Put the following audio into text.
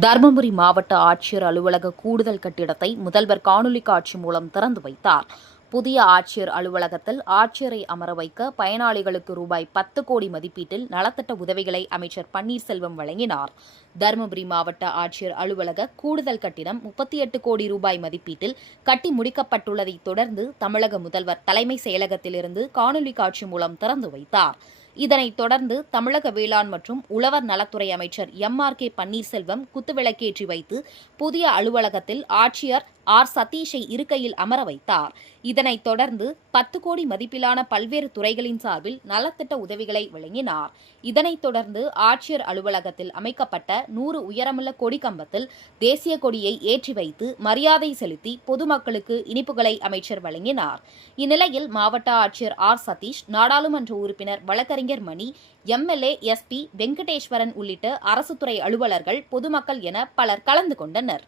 தருமபுரி மாவட்ட ஆட்சியர் அலுவலக கூடுதல் கட்டிடத்தை முதல்வர் காணொலி காட்சி மூலம் திறந்து வைத்தார். புதிய ஆட்சியர் அலுவலகத்தில் ஆட்சியரை அமர வைக்க பயனாளிகளுக்கு ரூபாய் 10 கோடி மதிப்பீட்டில் நலத்திட்ட உதவிகளை அமைச்சர் பன்னீர்செல்வம் வழங்கினார். தருமபுரி மாவட்ட ஆட்சியர் அலுவலக கூடுதல் கட்டிடம் 38 கோடி ரூபாய் மதிப்பீட்டில் கட்டி முடிக்கப்பட்டுள்ளதை தொடர்ந்து தமிழக முதல்வர் தலைமை செயலகத்திலிருந்து காணொலி காட்சி மூலம் திறந்து வைத்தார். இதனைத் தொடர்ந்து தமிழக வேளாண் மற்றும் உழவர் நலத்துறை அமைச்சர் எம்.ஆர்.கே. பன்னீர்செல்வம் குத்துவிளக்கேற்றி வைத்து புதிய அலுவலகத்தில் ஆட்சியர் ஆர். சதீஷை இருக்கையில் அமர வைத்தார். இதனைத் தொடர்ந்து 10 கோடி மதிப்பிலான பல்வேறு துறைகளின் சார்பில் நலத்திட்ட உதவிகளை வழங்கினார். இதனைத் தொடர்ந்து ஆட்சியர் அலுவலகத்தில் அமைக்கப்பட்ட 100 உயரமுள்ள கொடி கம்பத்தில் தேசிய கொடியை ஏற்றி வைத்து மரியாதை செலுத்தி பொதுமக்களுக்கு இனிப்புகளை அமைச்சர் வழங்கினார். இந்நிலையில் மாவட்ட ஆட்சியர் ஆர். சதீஷ், நாடாளுமன்ற உறுப்பினர் வழக்கறிஞர் மணி, எம்.எல்.ஏ. எஸ்.பி. வெங்கடேஸ்வரன் உள்ளிட்ட அரசுத்துறை அலுவலர்கள், பொதுமக்கள் என பலர் கலந்து கொண்டனர்.